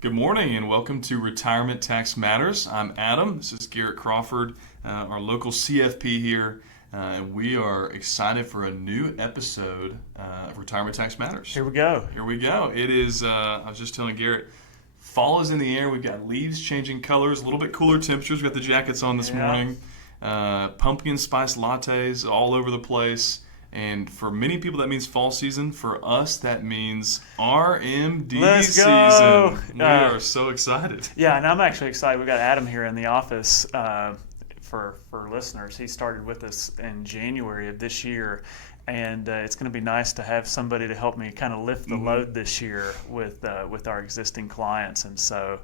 Good morning and welcome to Retirement Tax Matters. I'm Adam. This is Garrett Crawford, our local CFP here, and we are excited for a new episode of Retirement Tax Matters. Here we go. Here we go. It is, I was just telling Garrett, fall is in the air. We've got leaves changing colors, a little bit cooler temperatures. We've got the jackets on this morning. Pumpkin spice lattes all over the place. And for many people, that means fall season. For us, that means RMD season. We are so excited. Yeah, and I'm actually excited. We've got Adam here in the office for listeners. He started with us in January of this year. And it's going to be nice to have somebody to help me kind of lift the load this year with our existing clients. And so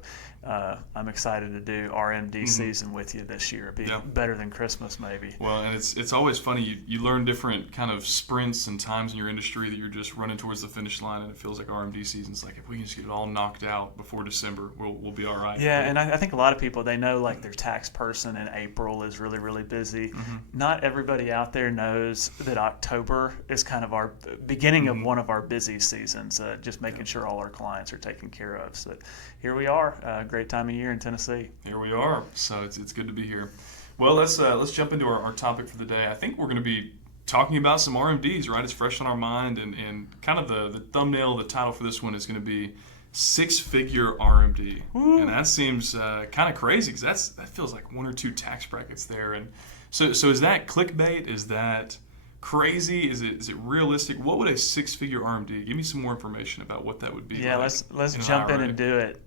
I'm excited to do RMD season with you this year. It'll be better than Christmas, maybe. Well, and it's always funny. You learn different kind of sprints and times in your industry that you're just running towards the finish line, and it feels like RMD season's like, if we can just get it all knocked out before December, we'll be all right. Yeah, and I think a lot of people, they know like their tax person in April is really, really busy. Not everybody out there knows that October is kind of our beginning of one of our busy seasons, just making sure all our clients are taken care of. So here we are, great time of year in Tennessee. Here we are, so it's good to be here. Well, let's jump into our topic for the day. I think we're going to be talking about some RMDs, right? It's fresh on our mind, and kind of the thumbnail, the title for this one is going to be six-figure RMD. Woo. And that seems kind of crazy because that feels like one or two tax brackets there. And so is that clickbait? Is that crazy? Is it realistic? What would a six-figure RMD? Give me some more information about what that would be. Yeah, like let's jump in and do it.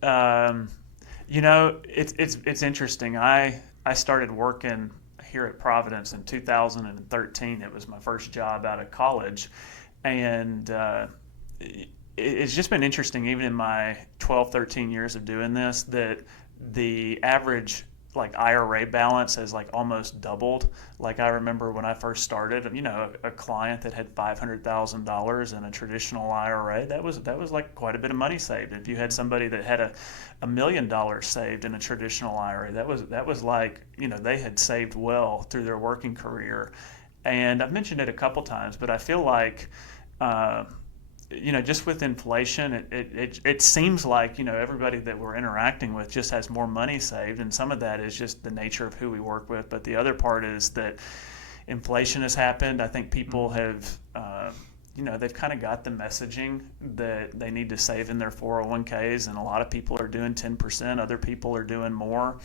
It's interesting. I started working here at Providence in 2013. It was my first job out of college, and it's just been interesting, even in my 12, 13 years of doing this, that the average like IRA balance has like almost doubled. Like I remember when I first started, a client that had $500,000 in a traditional IRA, that was like quite a bit of money saved. If you had somebody that had $1 million saved in a traditional IRA, that was like, they had saved well through their working career. And I've mentioned it a couple times, but I feel like just with inflation, it seems like, everybody that we're interacting with just has more money saved. And some of that is just the nature of who we work with. But the other part is that inflation has happened. I think people have, they've kind of got the messaging that they need to save in their 401ks. And a lot of people are doing 10%. Other people are doing more.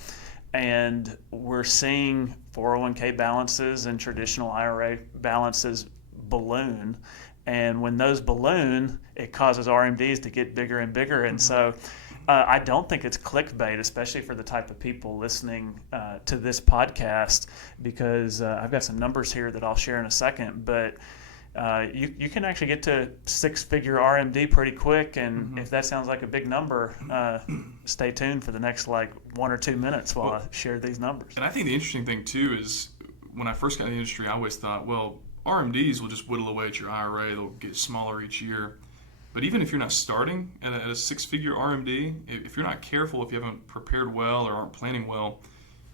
And we're seeing 401k balances and traditional IRA balances balloon. And when those balloon, it causes RMDs to get bigger and bigger. And so I don't think it's clickbait, especially for the type of people listening to this podcast, because I've got some numbers here that I'll share in a second. But you can actually get to six-figure RMD pretty quick. And if that sounds like a big number, stay tuned for the next 1 or 2 minutes while I share these numbers. And I think the interesting thing, too, is when I first got in the industry, I always thought, well, RMDs will just whittle away at your IRA. They'll get smaller each year. But even if you're not starting at a six-figure RMD, if you're not careful, if you haven't prepared well or aren't planning well,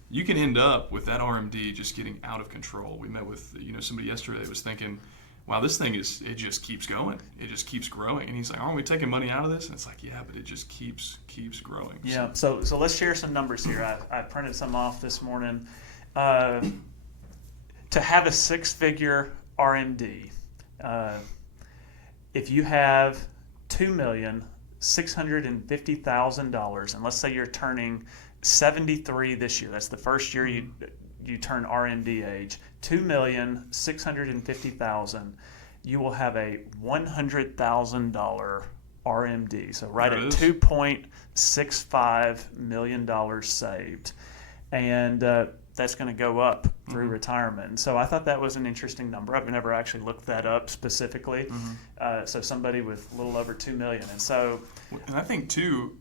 you can end up with that RMD just getting out of control. We met with somebody yesterday that was thinking, wow, this thing it just keeps going. It just keeps growing. And he's like, aren't we taking money out of this? And it's like, yeah, but it just keeps growing. Yeah, so let's share some numbers here. I printed some off this morning. To have a six-figure RMD, if you have $2,650,000, and let's say you're turning 73 this year, that's the first year you turn RMD age, $2,650,000, you will have a $100,000 RMD. So right at $2.65 million saved. And that's going to go up through retirement. And so I thought that was an interesting number. I've never actually looked that up specifically. So somebody with a little over $2 million. And I think too,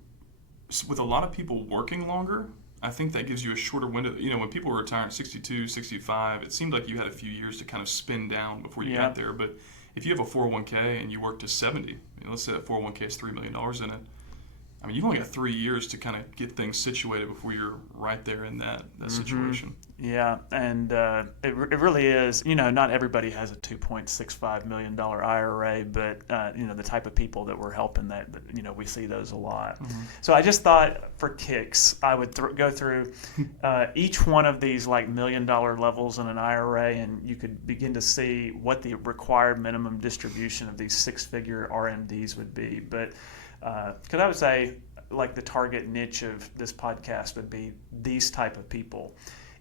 with a lot of people working longer, I think that gives you a shorter window. When people were retiring at 62, 65, it seemed like you had a few years to kind of spin down before you got there. But if you have a 401k and you work to 70, let's say that 401k has $3 million in it, I mean, you've only got 3 years to kind of get things situated before you're right there in that situation. Yeah, and it really is. Not everybody has a $2.65 million IRA, but the type of people that we're helping, that we see those a lot. So I just thought, for kicks, I would go through each one of these like $1 million levels in an IRA, and you could begin to see what the required minimum distribution of these six-figure RMDs would be. But because I would say, like, the target niche of this podcast would be these type of people.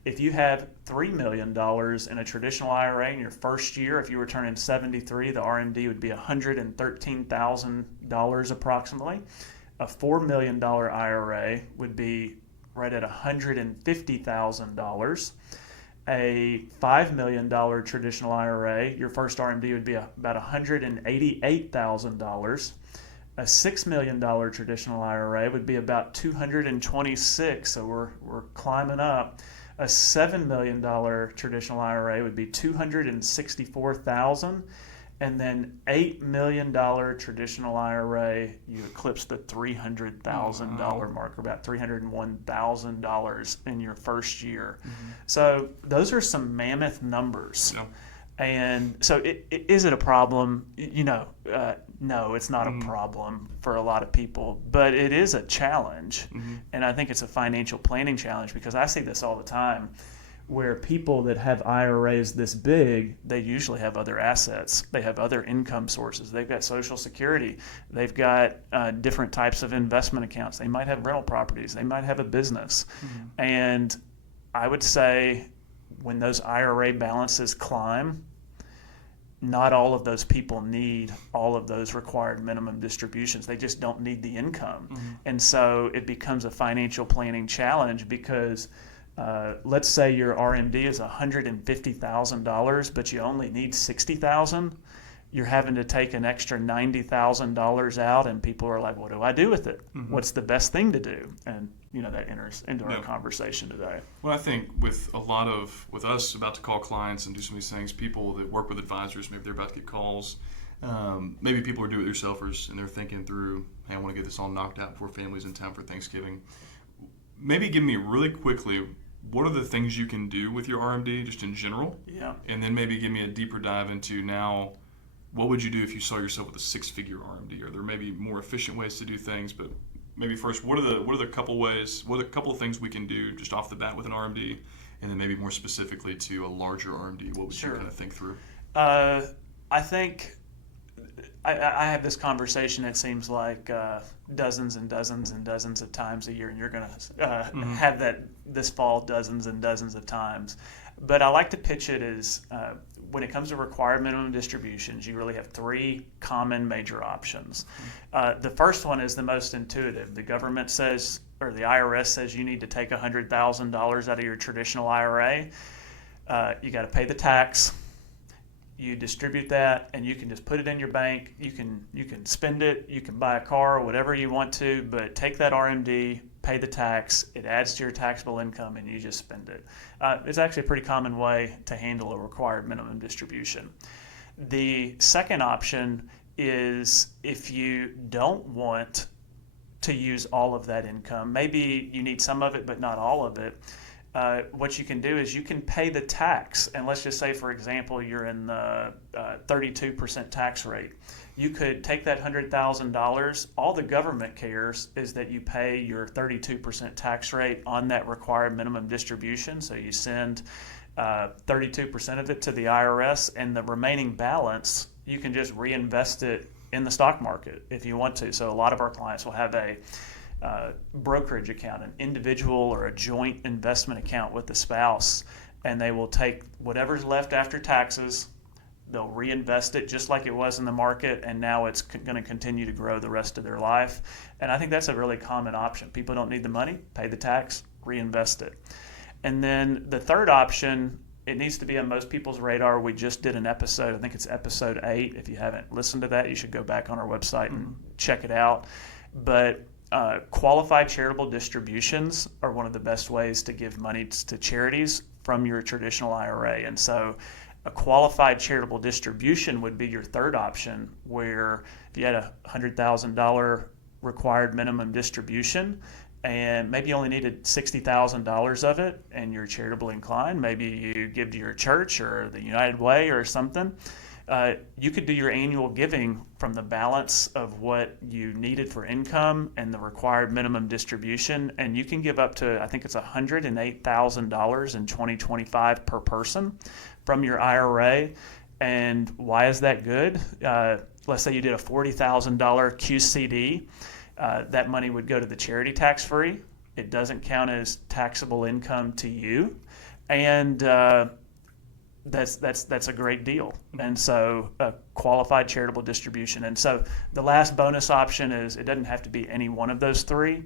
If you have $3 million in a traditional IRA in your first year, if you were turning 73, the RMD would be $113,000 approximately. A $4 million IRA would be right at $150,000. A $5 million traditional IRA, your first RMD would be about $188,000. A $6 million traditional IRA would be about $226,000, so we're climbing up. A $7 million traditional IRA would be $264,000, and then $8 million traditional IRA, you eclipse the $300,000 mark, or about $301,000 in your first year. So those are some mammoth numbers. Yeah. And so is it a problem? No, it's not a problem for a lot of people, but it is a challenge. And I think it's a financial planning challenge, because I see this all the time, where people that have IRAs this big, they usually have other assets. They have other income sources. They've got Social Security. They've got different types of investment accounts. They might have rental properties. They might have a business. And I would say, when those IRA balances climb, not all of those people need all of those required minimum distributions. They just don't need the income. And so it becomes a financial planning challenge, because let's say your RMD is $150,000, but you only need $60,000. You're having to take an extra $90,000 out, and people are like, what do I do with it? What's the best thing to do? And that enters into our conversation today. Well, I think with us about to call clients and do some of these things, people that work with advisors, maybe they're about to get calls. Maybe people are do-it-yourselfers, and they're thinking through, hey, I want to get this all knocked out before family's in town for Thanksgiving. Maybe give me really quickly, what are the things you can do with your RMD just in general? Yeah. And then maybe give me a deeper dive into, now, what would you do if you saw yourself with a six-figure RMD? Are there maybe more efficient ways to do things? But maybe first, what are the couple of things we can do just off the bat with an RMD, and then maybe more specifically to a larger RMD? What would you kind of think through? I think I have this conversation, it seems like, dozens and dozens and dozens of times a year, and you're going to have that this fall dozens and dozens of times. But I like to pitch it as, when it comes to required minimum distributions, you really have three common major options. The first one is the most intuitive. The government says, or the IRS says, you need to take $100,000 out of your traditional IRA. You got to pay the tax. You distribute that, and you can just put it in your bank. You can spend it. You can buy a car or whatever you want to, but take that RMD, pay the tax. It adds to your taxable income, and you just spend it. It's actually a pretty common way to handle a required minimum distribution. The second option is, if you don't want to use all of that income, maybe you need some of it but not all of it, what you can do is you can pay the tax. And let's just say, for example, you're in the 32% tax rate. You could take that $100,000. All the government cares is that you pay your 32% tax rate on that required minimum distribution. So you send 32% of it to the IRS, and the remaining balance, you can just reinvest it in the stock market if you want to. So a lot of our clients will have a brokerage account, an individual or a joint investment account with the spouse, and they will take whatever's left after taxes, they'll reinvest it just like it was in the market, and now it's going to continue to grow the rest of their life. And I think that's a really common option. People don't need the money, pay the tax, reinvest it. And then the third option, it needs to be on most people's radar. We just did an episode, I think it's episode 8. If you haven't listened to that, you should go back on our website and check it out. But qualified charitable distributions are one of the best ways to give money to charities from your traditional IRA. And so a qualified charitable distribution would be your third option, where if you had a $100,000 required minimum distribution, and maybe you only needed $60,000 of it, and you're charitably inclined, maybe you give to your church or the United Way or something, you could do your annual giving from the balance of what you needed for income and the required minimum distribution, and you can give up to, I think it's $108,000 in 2025 per person from your IRA. And why is that good? Let's say you did a $40,000 QCD. That money would go to the charity tax-free. It doesn't count as taxable income to you, and that's a great deal. And so a qualified charitable distribution. And so the last bonus option is it doesn't have to be any one of those three.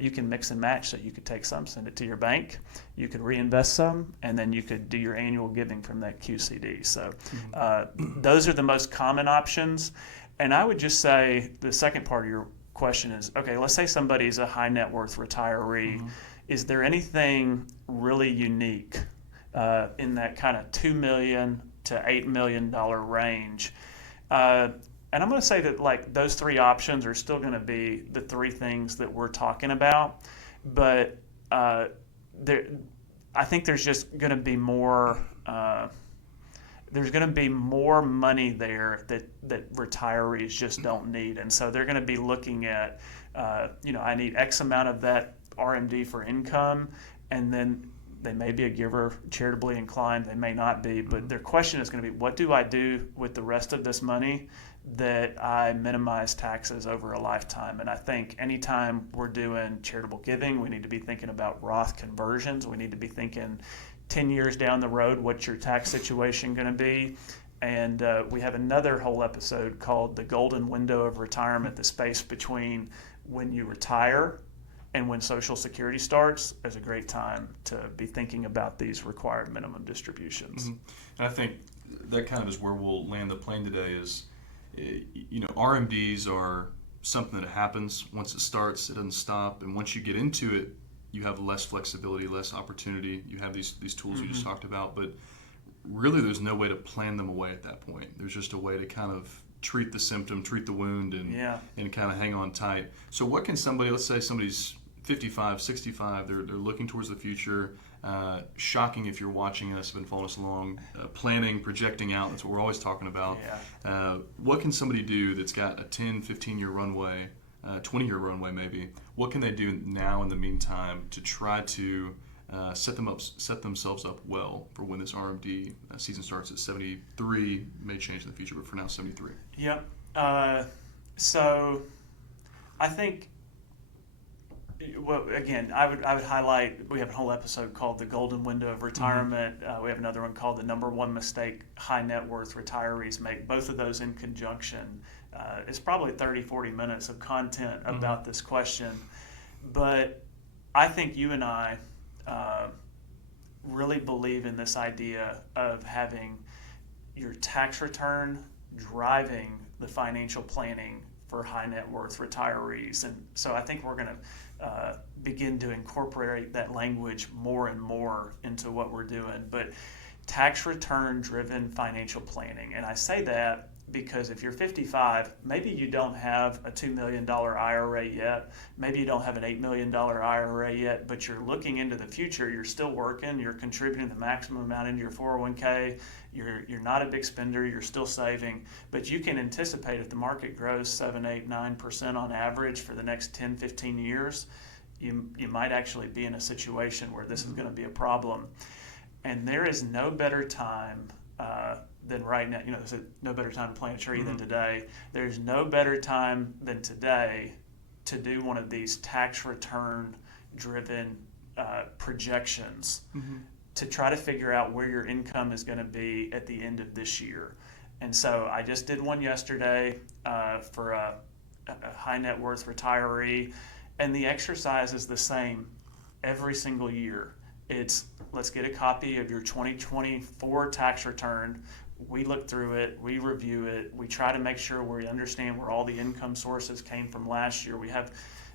You can mix and match. So you could take some, send it to your bank, you could reinvest some, and then you could do your annual giving from that QCD. So those are the most common options. And I would just say the second part of your question is, okay, let's say somebody's a high net worth retiree. Is there anything really unique in that kind of $2 million to $8 million range? And I'm going to say that like those three options are still going to be the three things that we're talking about, but I think there's just going to be more. There's going to be more money there that retirees just don't need, and so they're going to be looking at, I need X amount of that RMD for income, and then they may be a giver, charitably inclined, they may not be, but their question is going to be, what do I do with the rest of this money that I minimize taxes over a lifetime? And I think anytime we're doing charitable giving, we need to be thinking about Roth conversions. We need to be thinking 10 years down the road, what's your tax situation going to be? And we have another whole episode called The Golden Window of Retirement, the space between when you retire and when Social Security starts, is a great time to be thinking about these required minimum distributions. And I think that kind of is where we'll land the plane today is, RMDs are something that happens. Once it starts, it doesn't stop. And once you get into it, you have less flexibility, less opportunity. You have these tools you just talked about, but really there's no way to plan them away at that point. There's just a way to kind of treat the symptom, treat the wound, and kind of hang on tight. So what can somebody, let's say somebody's 55, 65, they're looking towards the future, shocking if you're watching us, been following us along, planning, projecting out, that's what we're always talking about. What can somebody do that's got a 10, 15-year runway, 20-year runway maybe? What can they do now in the meantime to try to set themselves up well for when this RMD season starts at 73? May change in the future, but for now, 73. Yep. So I think, well, again, I would highlight, we have a whole episode called The Golden Window of Retirement. We have another one called The Number One Mistake High Net Worth Retirees Make. Both of those in conjunction. It's probably 30, 40 minutes of content about this question. But I think you and I really believe in this idea of having your tax return driving the financial planning for high net worth retirees. And so I think we're going to begin to incorporate that language more and more into what we're doing. But tax return driven financial planning. And I say that because if you're 55, maybe you don't have a $2 million IRA yet, maybe you don't have an $8 million IRA yet, but you're looking into the future, you're still working, you're contributing the maximum amount into your 401k, you're not a big spender, you're still saving, but you can anticipate if the market grows 7, 8, 9% on average for the next 10, 15 years, you might actually be in a situation where this is going to be a problem. And there is no better time than right now. There's no better time to plant a tree than today. There's no better time than today to do one of these tax return driven projections to try to figure out where your income is going to be at the end of this year. And so I just did one yesterday for a high net worth retiree, and the exercise is the same every single year. It's, let's get a copy of your 2024 tax return. We look through it, we review it, we try to make sure we understand where all the income sources came from last year. We have,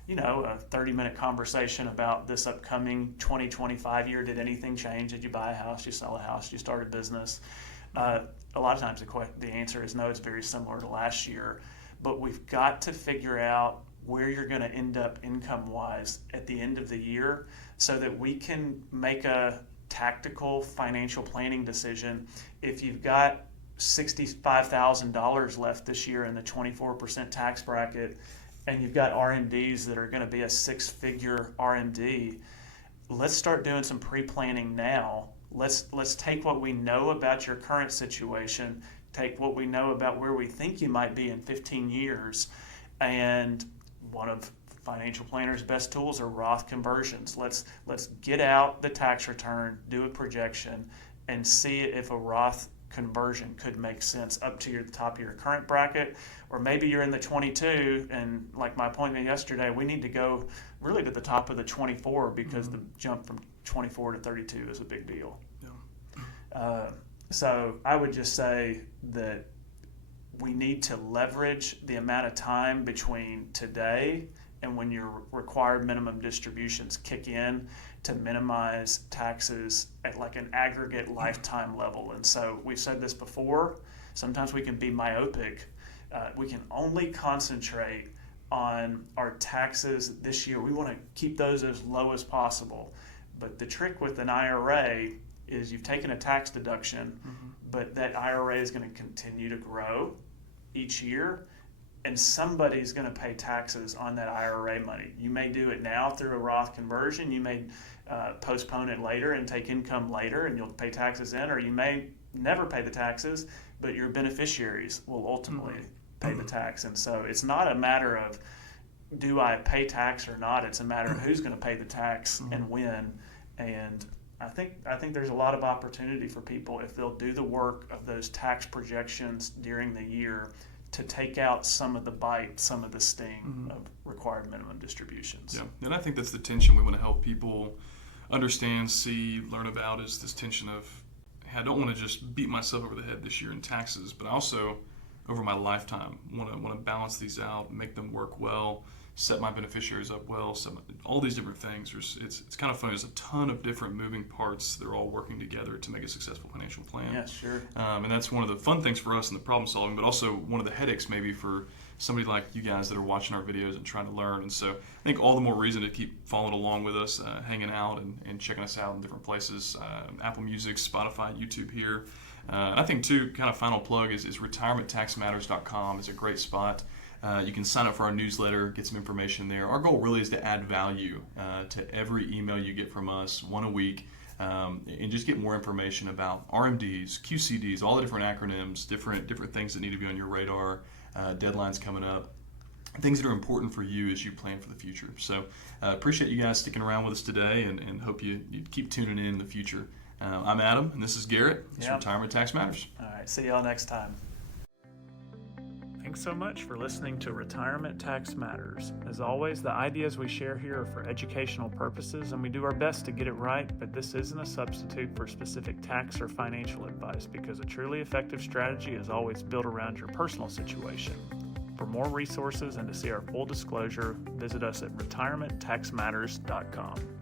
a 30-minute conversation about this upcoming 2025 year. Did anything change? Did you buy a house? Did you sell a house? Did you start a business? A lot of times the answer is no, it's very similar to last year. But we've got to figure out where you're going to end up income-wise at the end of the year so that we can make a tactical financial planning decision. If you've got $65,000 left this year in the 24% tax bracket and you've got RMDs that are going to be a six-figure RMD, let's start doing some pre-planning now. Let's take what we know about your current situation, take what we know about where we think you might be in 15 years, and one of financial planners' best tools are Roth conversions. Let's get out the tax return, do a projection, and see if a Roth conversion could make sense up to the top of your current bracket, or maybe you're in the 22 and like my appointment yesterday, we need to go really to the top of the 24 because the jump from 24 to 32 is a big deal. Yeah. So I would just say that we need to leverage the amount of time between today and when your required minimum distributions kick in to minimize taxes at like an aggregate lifetime level. And so we've said this before, sometimes we can be myopic. We can only concentrate on our taxes this year. We want to keep those as low as possible. But the trick with an IRA is you've taken a tax deduction, but that IRA is going to continue to grow each year, and somebody's going to pay taxes on that IRA money. You may do it now through a Roth conversion. You may postpone it later and take income later, and you'll pay taxes then, or you may never pay the taxes, but your beneficiaries will ultimately pay the tax. And so it's not a matter of do I pay tax or not. It's a matter of who's going to pay the tax and when. And I think there's a lot of opportunity for people if they'll do the work of those tax projections during the year to take out some of the bite, some of the sting of required minimum distributions. Yeah, and I think that's the tension we want to help people understand, see, learn about, is this tension of, hey, I don't want to just beat myself over the head this year in taxes, but also over my lifetime want to balance these out, make them work well, set my beneficiaries up well, all these different things. It's kind of funny. There's a ton of different moving parts. They're all working together to make a successful financial plan. Yeah, sure. And that's one of the fun things for us in the problem solving, but also one of the headaches maybe for somebody like you guys that are watching our videos and trying to learn. And so I think all the more reason to keep following along with us, hanging out and checking us out in different places, Apple Music, Spotify, YouTube here. And I think too, kind of final plug is retirementtaxmatters.com is a great spot. You can sign up for our newsletter, get some information there. Our goal really is to add value to every email you get from us, one a week, and just get more information about RMDs, QCDs, all the different acronyms, different things that need to be on your radar, deadlines coming up, things that are important for you as you plan for the future. So appreciate you guys sticking around with us today and hope you keep tuning in the future. I'm Adam, and this is Garrett. It's Retirement Tax Matters. All right, see y'all next time. Thanks so much for listening to Retirement Tax Matters. As always, the ideas we share here are for educational purposes, and we do our best to get it right, but this isn't a substitute for specific tax or financial advice because a truly effective strategy is always built around your personal situation. For more resources and to see our full disclosure, visit us at retirementtaxmatters.com.